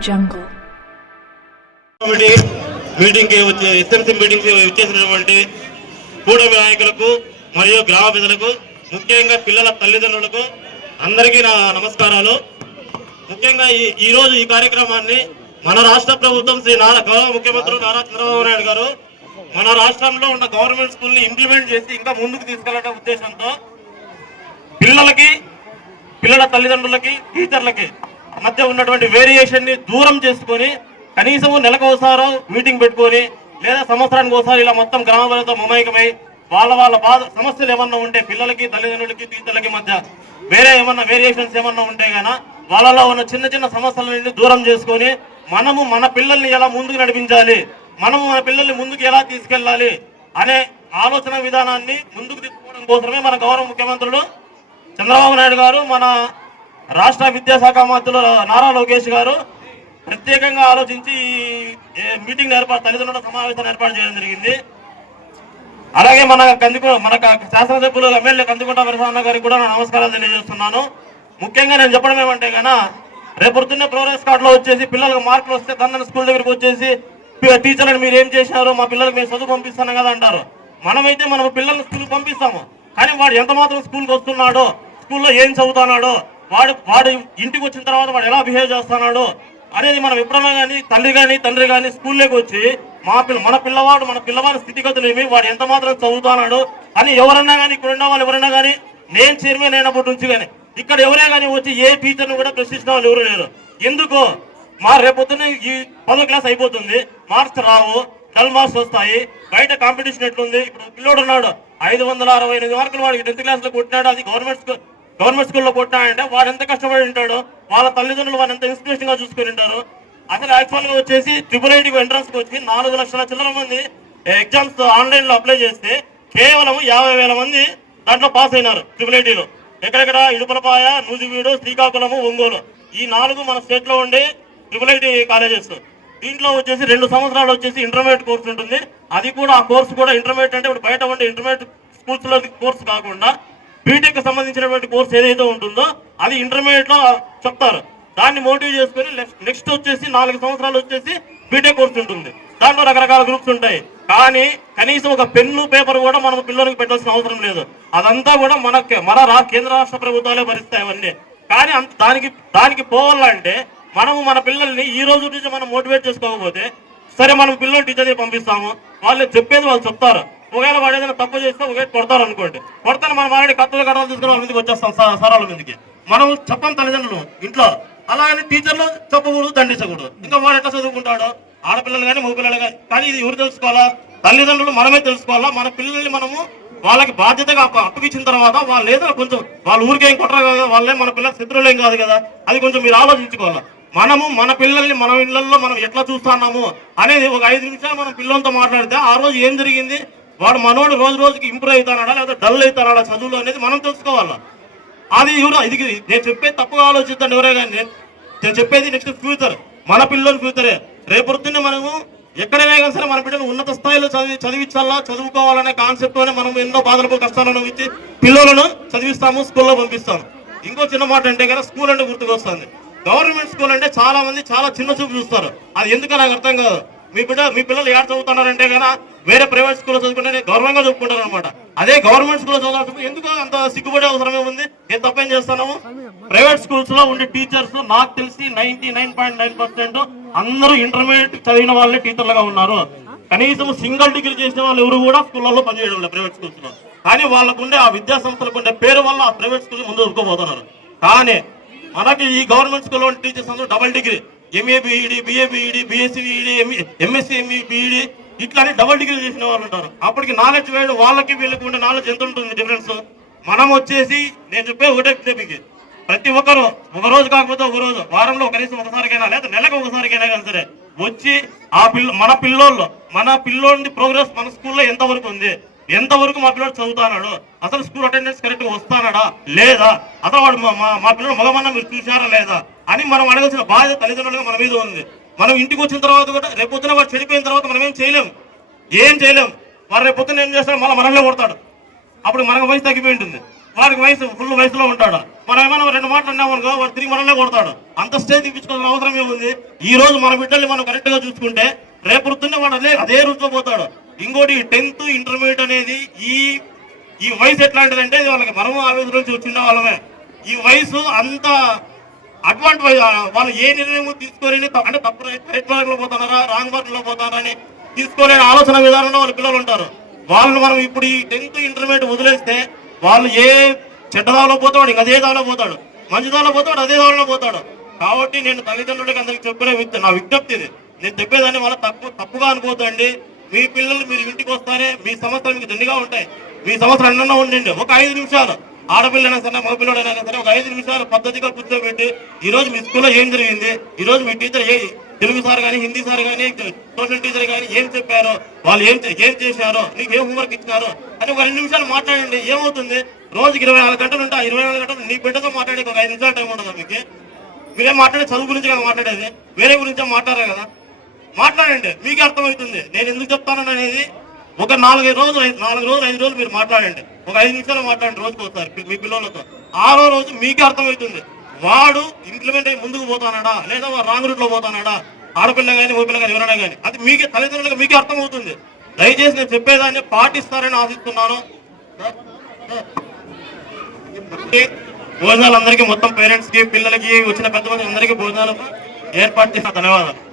Audio Jungle. మీటింగ్కి SMC meeting ఇచ్చేసినటువంటి కూడ నాయకులకు మరియు గ్రామ ప్రజలకు ముఖ్యంగా పిల్లల తల్లిదండ్రులకు అందరికీ నా నమస్కారాలు ముఖ్యంగా ఈ ఈరోజు ఈ కార్యక్రమాన్ని మన రాష్ట్ర ప్రభుత్వం శ్రీ నారా గౌరవ ముఖ్యమంత్రి నారా చంద్రబాబు నాయుడు గారు మన రాష్ట్రంలో ఉన్న గవర్నమెంట్ స్కూల్ని ఇంప్లిమెంట్ చేసి ఇంకా ముందుకు తీసుకెళ్ళడం ఉద్దేశంతో పిల్లలకి పిల్లల తల్లిదండ్రులకి టీచర్లకి మధ్య ఉన్నటువంటి వేరియేషన్ని దూరం చేసుకొని కనీసం నెలకు ఒకసారి మీటింగ్ పెట్టుకొని లేదా సంవత్సరానికి ఒకసారి ఇలా మొత్తం గ్రామాలతో మమైకమై వాళ్ళ వాళ్ళ బాధ సమస్యలు ఏమన్నా ఉంటే పిల్లలకి తల్లిదండ్రులకి తీతలకి మధ్య వేరే ఏమన్నా వేరియేషన్స్ ఏమన్నా ఉంటే గానా వాళ్ళలో ఉన్న చిన్న చిన్న సమస్యల నుండి దూరం చేసుకొని మనము మన పిల్లల్ని ఎలా ముందుకు నడిపించాలి మనము మన పిల్లల్ని ముందుకు ఎలా తీసుకెళ్ళాలి అనే ఆలోచన విధానాన్ని ముందుకు తీసుకోవడం కోసమే మన గౌరవ ముఖ్యమంత్రులు చంద్రబాబు నాయుడు గారు మన రాష్ట్ర విద్యాశాఖ మంత్రులు నారా లోకేష్ గారు ప్రత్యేకంగా ఆలోచించి ఈ మీటింగ్ ఏర్పాటు తల్లిదండ్రుల సమావేశాన్ని ఏర్పాటు చేయడం జరిగింది. అలాగే మన కందుకు మన శాసనసభ్యులు ఎమ్మెల్యే కందుకుంట వరసాన్న గారికి కూడా నా నమస్కారాలు తెలియజేస్తున్నాను. ముఖ్యంగా నేను చెప్పడం ఏమంటే గన రేపు పొద్దున్న ప్రోగ్రెస్ కార్డులో వచ్చేసి పిల్లలకు మార్కులు వస్తే తన స్కూల్ దగ్గరికి వచ్చేసి టీచర్లను మీరు ఏం చేశారు? మా పిల్లలకు మేము చదువు పంపిస్తాను కదా అంటారు. మనమైతే మనం పిల్లల్ని స్కూల్కి పంపిస్తాము. కానీ వాడు ఎంత మాత్రం స్కూల్కి వస్తున్నాడో స్కూల్లో ఏం చదువుతున్నాడో వాడు వాడు ఇంటికి వచ్చిన తర్వాత వాడు ఎలా బిహేవ్ చేస్తున్నాడు అనేది మనం ఎప్పుడన్నా కానీ తల్లి కానీ తండ్రి కానీ స్కూల్లోకి వచ్చి మా పిల్ల మన పిల్లవాడు మన పిల్లవాడి స్థితిగతులు ఏమి వాడు ఎంత మాత్రం చదువుతున్నాడు అని ఎవరన్నా కానీ ఇక్కడ ఉన్న వాళ్ళు ఎవరైనా కానీ నేను చైర్మన్ అయినప్పటి నుంచి కానీ ఇక్కడ ఎవరే కానీ వచ్చి ఏ టీచర్ని కూడా ప్రశ్నించిన వాళ్ళు ఎవరు లేరు. ఎందుకు మా రేపొద్దున ఈ పదో క్లాస్ అయిపోతుంది మార్క్స్ రావు డల్ మార్క్స్ వస్తాయి బయట కాంపిటీషన్ ఎట్లుంది ఇప్పుడు పిల్లోడు ఉన్నాడు ఐదు వందల అరవై ఎనిమిది మార్కులు వాడికి టెన్త్ క్లాస్లో కొట్టినాడు అది గవర్నమెంట్ స్కూల్ గవర్నమెంట్ స్కూల్లో కొట్టినాడంటే వాడు ఎంత కష్టపడి ఉంటాడు వాళ్ళ తల్లిదండ్రులు వాడు ఎంత ఇన్స్పిరేషన్గా చూసుకొని ఉంటారు అసలు యాక్చువల్గా వచ్చేసి ట్రిపుల్ ఐటీ ఎంట్రన్స్కి వచ్చి నాలుగు లక్షల చిల్లర మంది ఎగ్జామ్స్ ఆన్లైన్లో అప్లై చేస్తే కేవలం యాభై వేల మంది దాంట్లో పాస్ అయినారు ట్రిపుల్ ఐటీలో ఎక్కడెక్కడ? ఇడుపులపాయ నూజివీడు శ్రీకాకుళము ఒంగోలు. ఈ నాలుగు మన స్టేట్లో ఉండే ట్రిపుల్ ఐటీ కాలేజెస్ దీంట్లో వచ్చేసి రెండు సంవత్సరాలు వచ్చేసి ఇంటర్మీడియట్ కోర్సు ఉంటుంది. అది కూడా ఆ కోర్సు కూడా ఇంటర్మీడియట్ అంటే ఇప్పుడు బయట ఉండే ఇంటర్మీడియట్ స్కూల్స్లో కోర్సు కాకుండా బీటెక్ సంబంధించినటువంటి కోర్స్ ఏదైతే ఉంటుందో అది ఇంటర్మీడియట్లో చెప్తారు. దాన్ని మోటివ్ చేసుకుని నెక్స్ట్ వచ్చేసి నాలుగు సంవత్సరాలు వచ్చేసి బీటెక్ కోర్స్ ఉంటుంది. దాంట్లో రకరకాల గ్రూప్స్ ఉంటాయి. కానీ కనీసం ఒక పెన్ను పేపర్ కూడా మనం పిల్లలకు పెట్టాల్సిన అవసరం లేదు. అదంతా కూడా మనకి మన కేంద్ర రాష్ట్ర ప్రభుత్వాలే భరిస్తాయి అవన్నీ. కానీ అంత దానికి దానికి పోవాలంటే మనము మన పిల్లల్ని ఈ రోజు నుంచి మనం మోటివేట్ చేసుకోకపోతే సరే మనం పిల్లలు టీచర్ పంపిస్తాము. వాళ్ళు చెప్పేది వాళ్ళు చెప్తారు. ఒకవేళ వాడు ఏదైనా తప్పు చేస్తే ఒకవేళ కొడతారు అనుకోండి. కొడతాను మనం ఆల్రెడీ కత్తులు కట్టాలు తీసుకుని వాళ్ళ మీదకి వచ్చేస్తాం సరాల మీదకి. మనం చెప్పం తల్లిదండ్రులు ఇంట్లో. అలాగని టీచర్లు చెప్పకూడదు దండించకూడదు. ఇంకా వాడు ఎట్లా చదువుకుంటాడు? ఆడపిల్లలు కానీ మగపిల్లలు కానీ. కానీ ఇది ఎవరు తెలుసుకోవాలా? తల్లిదండ్రులు మనమే తెలుసుకోవాలా? మన పిల్లల్ని మనము వాళ్ళకి బాధ్యతగా అప్పగించిన తర్వాత వాళ్ళు ఏదో కొంచెం వాళ్ళ ఊరికేం కొట్టరు కదా వాళ్ళే మన పిల్లల శత్రువులేం కాదు కదా. అది కొంచెం మీరు ఆలోచించుకోవాలి. మనము మన పిల్లల్ని మన ఇళ్ళలో మనం ఎట్లా చూస్తున్నాము అనేది ఒక ఐదు నిమిషాలు మనం పిల్లలతో మాట్లాడితే ఆ రోజు ఏం జరిగింది? వాడు మనోడు రోజు రోజుకి ఇంప్రూవ్ అవుతాడా లేదా డల్ అవుతాడా చదువులు అనేది మనం తెలుసుకోవాలా? అది ఎవరు ఇది నేను చెప్పేది తప్పుగా ఆలోచిద్దాం ఎవరే కానీ నేను- నేను చెప్పేది నెక్స్ట్ ఫ్యూచర్ మన పిల్లల ఫ్యూచరే రేపొద్దున్నే మనము ఎక్కడైనా కానీ సరే మన బిడ్డలు ఉన్నత స్థాయిలో చదివి చదివించాలా చదువుకోవాలనే కాన్సెప్ట్లోనే మనం ఎన్నో బాధలకు కష్టాలను ఇచ్చి పిల్లలను చదివిస్తాము స్కూల్లో పంపిస్తాము. ఇంకో చిన్న మాట అంటే కదా స్కూల్ అంటే గుర్తుకొస్తుంది. గవర్నమెంట్ స్కూల్ అంటే చాలా మంది చాలా చిన్న చూపు చూస్తారు. అది ఎందుకు నాకు అర్థం కాదు. మీ బిడ్డ మీ పిల్లలు ఏడ చదువుతున్నారంటే కదా వేరే ప్రైవేట్ స్కూల్లో చదువుకుంటే గౌరవంగా చెప్పుకుంటారు అనమాట అదే గవర్నమెంట్ స్కూల్లో చదవాల్సి ఎందుకు అంత సిగ్గుపడే అవసరమే ఉంది నేను తప్పేం చేస్తున్నాము ప్రైవేట్ స్కూల్స్లో ఉండే టీచర్స్ నాకు తెలిసి ninety nine point nine percent అందరూ ఇంటర్మీడియట్ చదివిన వాళ్ళే టీచర్లుగా ఉన్నారు. కనీసం సింగిల్ డిగ్రీ చేసిన వాళ్ళు ఎవరు కూడా స్కూళ్ళలో పనిచేయడం లేదు ప్రైవేట్ స్కూల్స్లో. కానీ వాళ్ళకు ఉండే ఆ విద్యా సంస్థలకు ఉండే పేరు వల్ల ఆ ప్రైవేట్ స్కూల్ ముందు ఉరుకోబోతున్నారు కానీ మనకి ఈ గవర్నమెంట్ స్కూల్లో ఉండే టీచర్స్ అందరూ double degree MA BEd BA BEd BSc BEd MSc ME BEd ఇట్లానే డబల్ డిగ్రీ చేసిన వాళ్ళు ఉంటారు. అప్పటికి నాలెడ్జ్ వేయడం వాళ్ళకి వీళ్ళకి ఉండే నాలెడ్జ్ ఎంత ఉంటుంది డిఫరెన్స్ మనం వచ్చేసి నేను చెప్పే ఒకటే మీకు ప్రతి ఒక్కరు ఒక రోజు కాకపోతే ఒక రోజు వారంలో కనీసం ఒకసారికైనా లేదా నెలకు ఒకసారికైనా కానీ సరే వచ్చి ఆ పిల్ల మన పిల్లోళ్ళు మన పిల్లోడి ప్రోగ్రెస్ మన స్కూల్లో ఎంతవరకు ఉంది? ఎంతవరకు మా పిల్లడు చదువుతాడు అసలు స్కూల్ అటెండెన్స్ కరెక్ట్గా వస్తానాడా? లేదా? అసలు వాడు మా- మా- పిల్లడు మగమన్న మీరు చూసారా లేదా? అని మనం అడగాల్సిన బాధ్యత తల్లిదండ్రులుగా మన మీద ఉంది. మనం ఇంటికి వచ్చిన తర్వాత కూడా రేపు వాడు చెడిపోయిన తర్వాత మనం ఏం చేయలేం. ఏం చేయలేం. వాడు రేపొద్దున ఏం చేస్తాడు మళ్ళీ మనల్నే కొడతాడు. అప్పుడు మనకు వయసు తగ్గిపోయి ఉంటుంది. వాడికి వయసు ఫుల్ వయసులో ఉంటాడు. మనం ఏమైనా రెండు మాటలు అన్నామనుకో వాడు తిరిగి మనల్నే కొడతాడు. అంత స్టేజ్ తీపించుకోవాల్సిన అవసరం ఏముంది? ఈ రోజు మన బిడ్డల్ని మనం కరెక్ట్గా చూసుకుంటే రేపు వృత్తున్న వాడు అదే అదే రుచిలో పోతాడు. ఇంకోటి టెన్త్ ఇంటర్మీడియట్ అనేది ఈ ఈ వయసు ఎట్లాంటిదంటే ఇది వాళ్ళకి మనము ఆ రోజు నుంచి వచ్చిన వాళ్ళమే ఈ వయసు అంత అటువంటి వాళ్ళు ఏ నిర్ణయం తీసుకోలేని అంటే తప్పు రైట్ మార్గంలో పోతున్నారా రాంగ్ మార్గంలో పోతారా అని తీసుకోలేని ఆలోచన విధానంలో వాళ్ళ పిల్లలు ఉంటారు. వాళ్ళు మనం ఇప్పుడు ఈ టెన్త్ ఇంటర్మీడియట్ వదిలేస్తే వాళ్ళు ఏ చెడ్డదాలో పోతాడు ఇంకా అదే దానిలో పోతాడు. మంచి దావలో పోతాడు అదే దానిలో పోతాడు. కాబట్టి నేను తల్లిదండ్రులకి అందరికి చెప్పిన నా విజ్ఞప్తి ఇది. నేను చెప్పేదాన్ని వాళ్ళ తప్పు తప్పుగా అనుకోతండి మీ పిల్లలు మీరు ఇంటికి వస్తారే మీ సమస్యలు మీకు దండిగా ఉంటాయి. మీ సమస్యలు ఎన్నో ఉండండి. ఒక ఐదు నిమిషాలు. ఆడపిల్లైనా సరే మగ పిల్లడైనా సరే ఒక ఐదు నిమిషాలు పద్ధతిగా కూర్చోబెట్టి ఈ రోజు మీ స్కూల్లో ఏం జరిగింది? ఈ రోజు మీ టీచర్ ఏ తెలుగు సార్ కానీ హిందీ సార్ కానీ సోషల్ టీచర్ కానీ ఏం చెప్పారో? వాళ్ళు ఏం ఏం చేశారో? నీకు ఏం హోంవర్క్ ఇచ్చినారో అని ఒక రెండు నిమిషాలు మాట్లాడండి ఏమవుతుంది? రోజుకి ఇరవై నాలుగు గంటలు ఉంటా ఇరవై నాలుగు గంటలు నీ బిడ్డతో మాట్లాడే ఒక ఐదు నిమిషాలు టైం ఉండదు మీకు? మీరేం మాట్లాడే చదువు గురించి కదా మాట్లాడేది వేరే గురించే మాట్లాడారు కదా? మాట్లాడండి మీకే అర్థమవుతుంది నేను ఎందుకు చెప్తాను అనేది ఒక నాలుగైదు రోజులు ఐదు- నాలుగు రోజులు ఐదు రోజులు మీరు మాట్లాడండి. ఒక ఐదు నిమిషాలు మాట్లాడండి రోజుకి వస్తారు మీ- పిల్లలతో ఆరో రోజు మీకే అర్థమవుతుంది. వాడు ఇంప్లిమెంట్ అయ్యి ముందుకు పోతానాడా? లేదా వాడు రాంగ్ రూట్లో పోతానడా పోతానాడా? ఆడపిల్ల కానీ ఊపిల్ల కానీ ఎవరైనా కానీ అది మీకే తల్లిదండ్రులకు మీకే అర్థమవుతుంది. దయచేసి నేను చెప్పేదాన్ని పాటిస్తారని ఆశిస్తున్నాను. భోజనాలు అందరికీ మొత్తం పేరెంట్స్కి పిల్లలకి వచ్చిన పెద్ద మంది అందరికీ భోజనాలు ఏర్పాటు చేసిన ధన్యవాదాలు.